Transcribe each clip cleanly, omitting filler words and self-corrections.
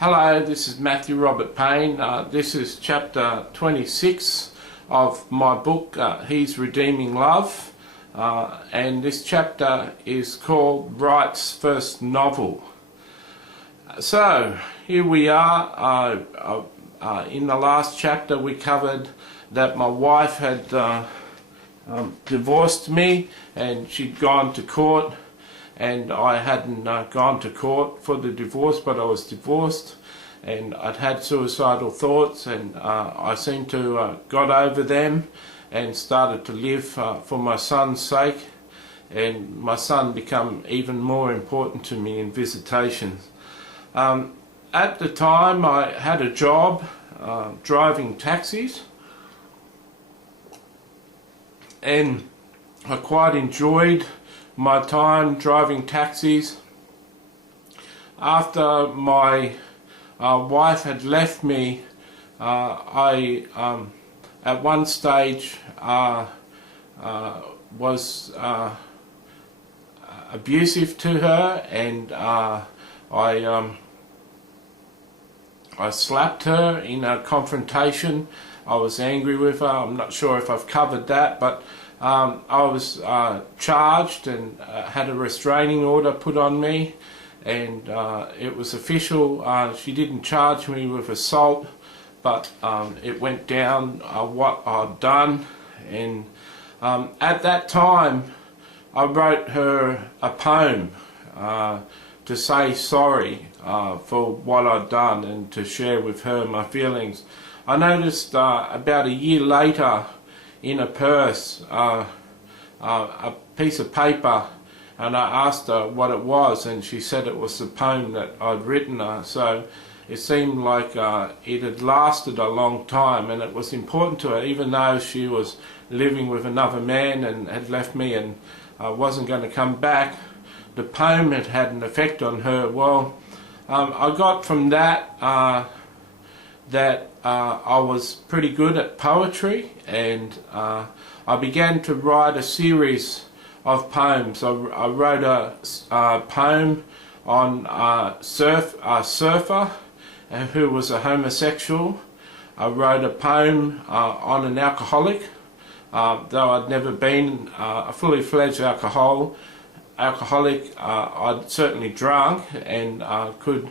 Hello, this is Matthew Robert Payne. This is chapter 26 of my book, He's Redeeming Love, and this chapter is called Wright's First Novel. So, here we are. In the last chapter we covered that my wife had divorced me and she'd gone to court, and I hadn't gone to court for the divorce, but I was divorced and I'd had suicidal thoughts, and I seemed to got over them and started to live for my son's sake, and my son became even more important to me in visitations. At the time I had a job driving taxis, and I quite enjoyed my time driving taxis. After my wife had left me, I at one stage was abusive to her, and I slapped her in a confrontation. I was angry with her. I'm not sure if I've covered that, but I was charged and had a restraining order put on me, and it was official. She didn't charge me with assault, but it went down what I'd done, and at that time I wrote her a poem to say sorry for what I'd done and to share with her my feelings. I noticed about a year later in a purse a piece of paper, and I asked her what it was, and she said it was the poem that I'd written her. So it seemed like it had lasted a long time, and it was important to her, even though she was living with another man and had left me and wasn't going to come back. The poem had had an effect on her. Well, I got from that that I was pretty good at poetry, and I began to write a series of poems. I wrote a poem on a surfer who was a homosexual. I wrote a poem on an alcoholic, though I'd never been a fully fledged alcoholic. I'd certainly drunk and could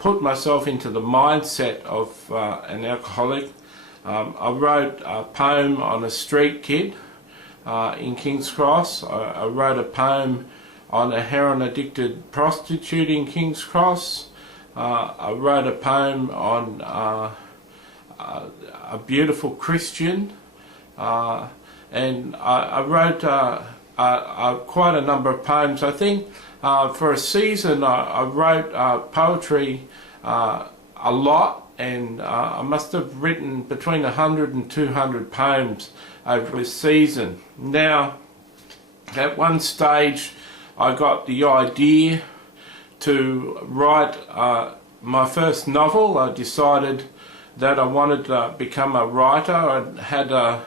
put myself into the mindset of an alcoholic. I wrote a poem on a street kid in King's Cross. I wrote a poem on a heroin addicted prostitute in King's Cross. I wrote a poem on a beautiful Christian, and I wrote quite a number of poems. I think for a season I wrote poetry a lot, and I must have written between 100 and 200 poems over a season. Now, at one stage I got the idea to write my first novel. I decided that I wanted to become a writer. I had a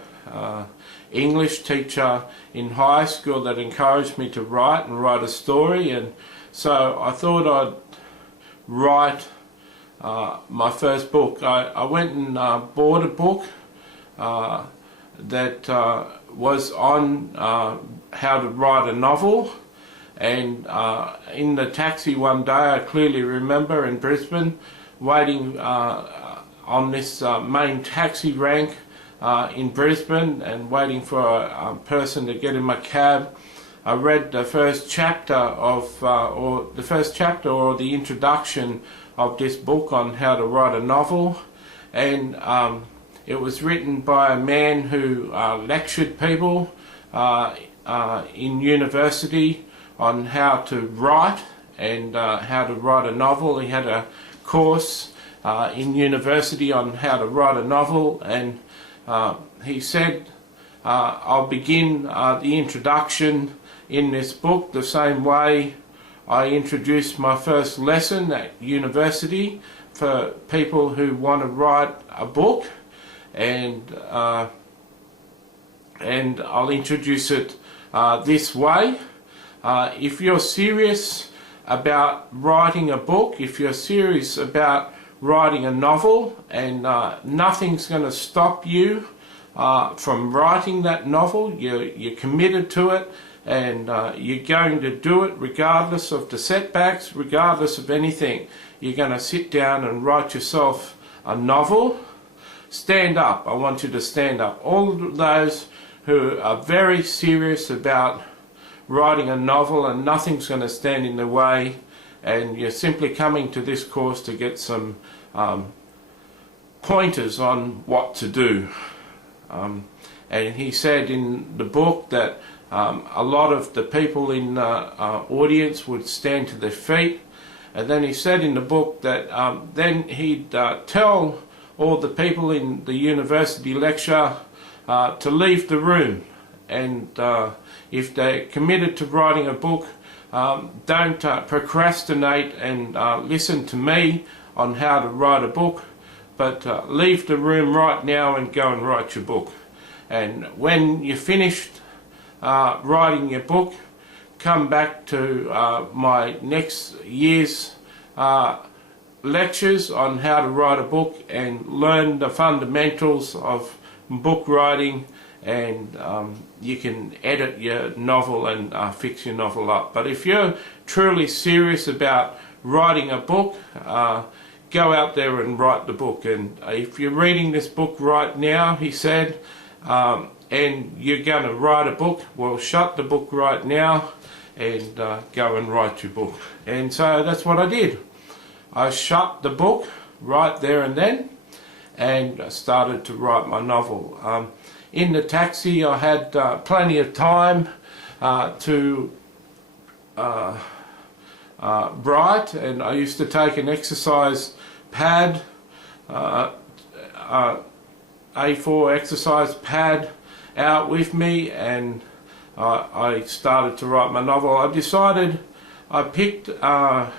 English teacher in high school that encouraged me to write a story, and so I thought I'd write my first book. I went and bought a book that was on how to write a novel, and in the taxi one day I clearly remember in Brisbane waiting on this main taxi rank in Brisbane and waiting for a person to get in my cab. I read the first chapter of or the introduction of this book on how to write a novel, and it was written by a man who lectured people in university on how to write and how to write a novel. He had a course in university on how to write a novel, and he said, I'll begin the introduction in this book the same way I introduced my first lesson at university for people who want to write a book, and I'll introduce it this way. If you're serious about writing a book, if you're serious about writing a novel, and nothing's going to stop you from writing that novel, you're committed to it, and you're going to do it regardless of the setbacks, regardless of anything. You're going to sit down and write yourself a novel. Stand up. I want you to stand up. All of those who are very serious about writing a novel, and nothing's going to stand in the way, and you're simply coming to this course to get some pointers on what to do. And he said in the book that a lot of the people in the audience would stand to their feet, and then he said in the book that then he'd tell all the people in the university lecture to leave the room, and if they're committed to writing a book, don't procrastinate and listen to me on how to write a book, but leave the room right now and go and write your book. And when you're finished writing your book, come back to my next year's lectures on how to write a book and learn the fundamentals of book writing, and you can edit your novel and fix your novel up. But if you're truly serious about writing a book, go out there and write the book. And if you're reading this book right now, he said, and you're going to write a book, well, shut the book right now and go and write your book. And so that's what I did. I shut the book right there and then, and started to write my novel. In the taxi I had plenty of time to write, and I used to take an exercise pad, A4 exercise pad out with me, and I started to write my novel. I picked about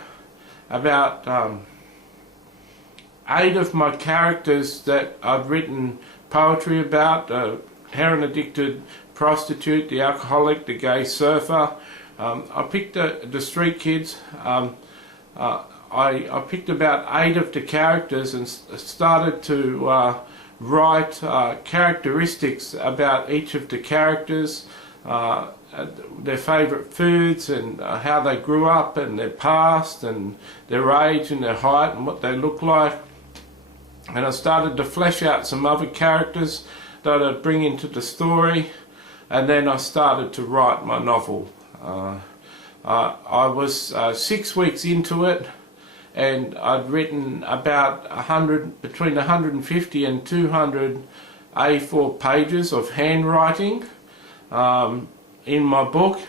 8 of my characters that I've written poetry about: heroin-addicted prostitute, the alcoholic, the gay surfer. I picked the street kids. I picked about 8 of the characters and started to write characteristics about each of the characters, their favourite foods, and how they grew up, and their past, and their age, and their height, and what they look like. And I started to flesh out some other characters that I'd bring into the story, and then I started to write my novel. I was 6 weeks into it, and I'd written about between 150 and 200 A4 pages of handwriting in my book,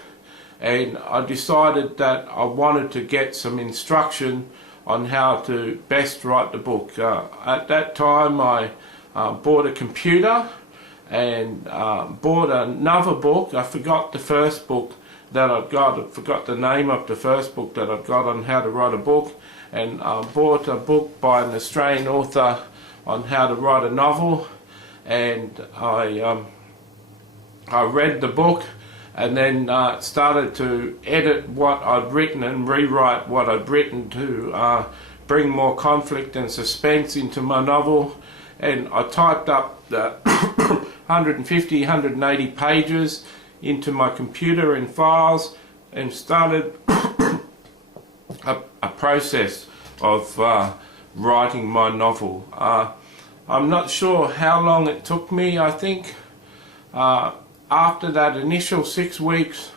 and I decided that I wanted to get some instruction on how to best write the book. At that time I bought a computer and bought another book. I forgot the first book that I got. I forgot the name of the first book that I got on how to write a book, and bought a book by an Australian author on how to write a novel, and I read the book, and then started to edit what I'd written and rewrite what I'd written to bring more conflict and suspense into my novel. And I typed up the 150, 180 pages into my computer in files, and started a process of writing my novel. I'm not sure how long it took me. I think after that initial 6 weeks,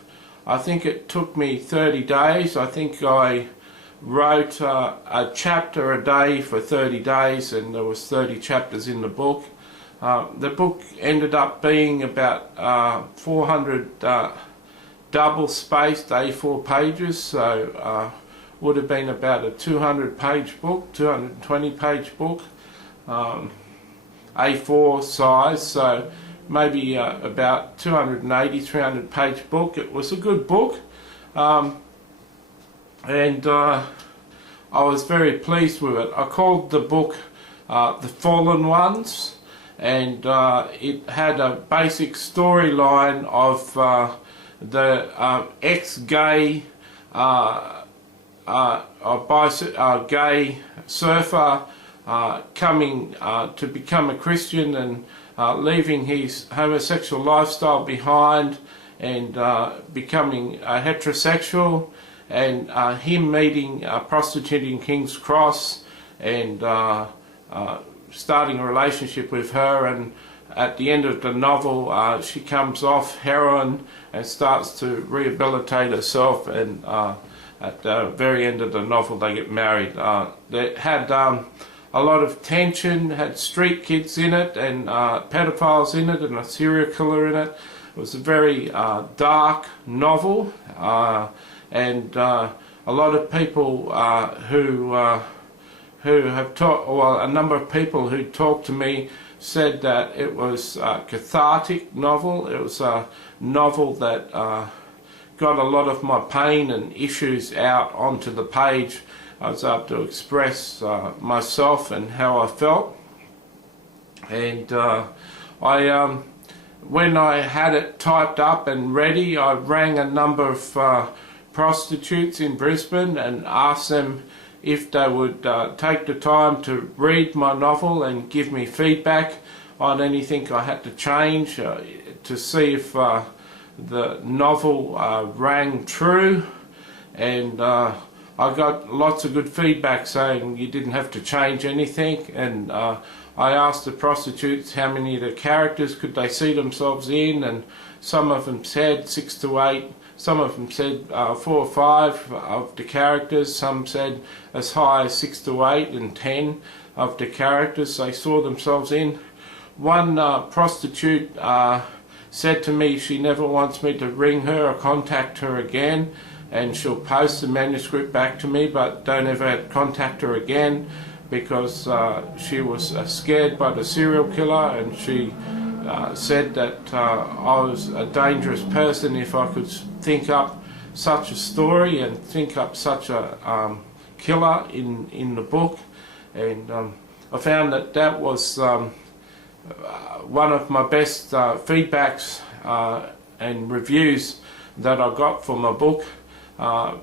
I think it took me 30 days. I think I wrote a chapter a day for 30 days, and there was 30 chapters in the book. The book ended up being about 400 double-spaced A4 pages, so would have been about a 200-page book, 220-page book, A4 size, so maybe about 280, 300-page book. It was a good book, and I was very pleased with it. I called the book The Fallen Ones, and it had a basic storyline of the ex-gay a gay surfer coming to become a Christian and leaving his homosexual lifestyle behind and becoming heterosexual, and him meeting a prostitute in King's Cross and starting a relationship with her, and at the end of the novel she comes off heroin and starts to rehabilitate herself, and at the very end of the novel they get married. They had a lot of tension, had street kids in it and pedophiles in it and a serial killer in it. It was a very dark novel, and a lot of people who have talked, well, a number of people who talked to me said that it was a cathartic novel. It was a novel that got a lot of my pain and issues out onto the page. I was able to express myself and how I felt, and when I had it typed up and ready, I rang a number of prostitutes in Brisbane and asked them if they would take the time to read my novel and give me feedback on anything I had to change to see if the novel rang true. And I got lots of good feedback saying you didn't have to change anything, and I asked the prostitutes how many of the characters could they see themselves in, and some of them said 6 to 8, some of them said 4 or 5 of the characters, some said as high as 6 to 8 and 10 of the characters they saw themselves in. One prostitute said to me she never wants me to ring her or contact her again, and she'll post the manuscript back to me, but don't ever contact her again, because she was scared by the serial killer, and she said that I was a dangerous person if I could think up such a story and think up such a killer in the book. And I found that that was one of my best feedbacks and reviews that I got for my book,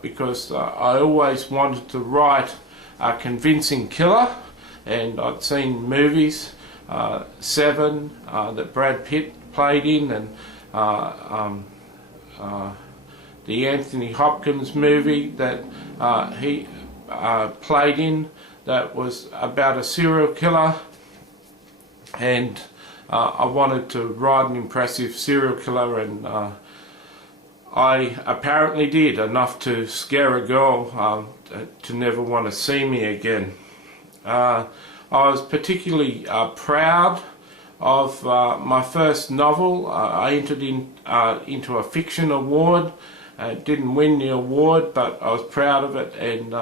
because I always wanted to write a convincing killer, and I'd seen movies, Seven, that Brad Pitt played in, and the Anthony Hopkins movie that he played in that was about a serial killer, and I wanted to write an impressive serial killer, and I apparently did enough to scare a girl to never want to see me again. I was particularly proud of my first novel. I entered into a fiction award. Didn't win the award, but I was proud of it, and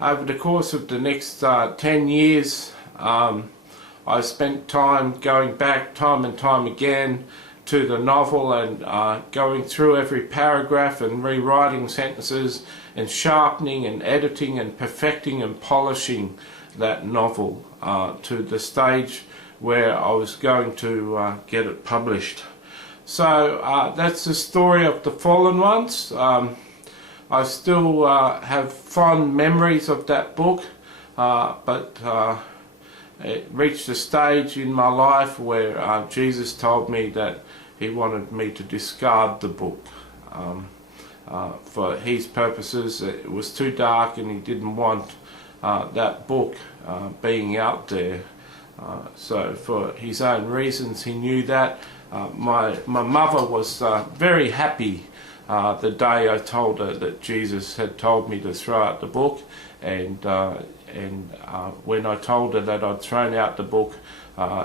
over the course of the next 10 years I spent time going back time and time again to the novel and going through every paragraph and rewriting sentences and sharpening and editing and perfecting and polishing that novel to the stage where I was going to get it published. So that's the story of The Fallen Ones. I still have fond memories of that book, but it reached a stage in my life where Jesus told me that he wanted me to discard the book for his purposes. It was too dark, and he didn't want that book being out there. So for his own reasons, he knew that. My mother was very happy the day I told her that Jesus had told me to throw out the book, and when I told her that I'd thrown out the book,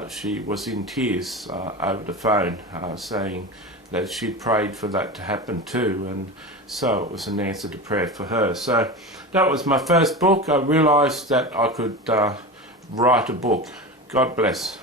she was in tears over the phone, saying that she'd prayed for that to happen too, and so it was an answer to prayer for her. So that was my first book. I realised that I could write a book. God bless.